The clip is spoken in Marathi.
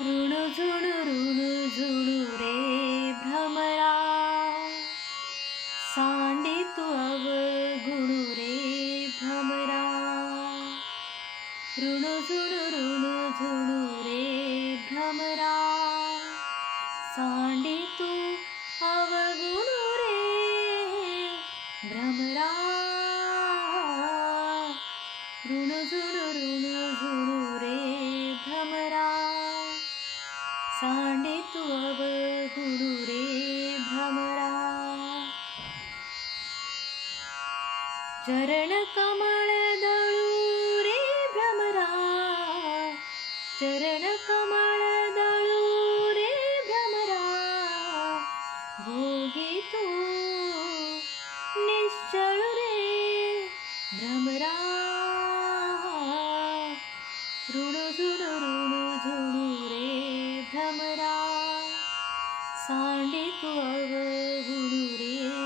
ऋणु झुणू रे भ्रमरा, सांडी तू अवगुणू रे भ्रमरा. ऋणु झुणू रे भ्रमरा, सांडी तू अवगुणू रे भ्रमरा. ऋणु झुणू रे भ्रमरा, सांडी तू अवगुणू रे भ्रमरा. चरण कमळ दळू रे भ्रमरा, चरण कमळ दळू रे भ्रमरा. भोगी तू निश्चळ रे भ्रमरा. ऋणु झुणू रे भ्रमरा, सांडी तू अवगुणू रे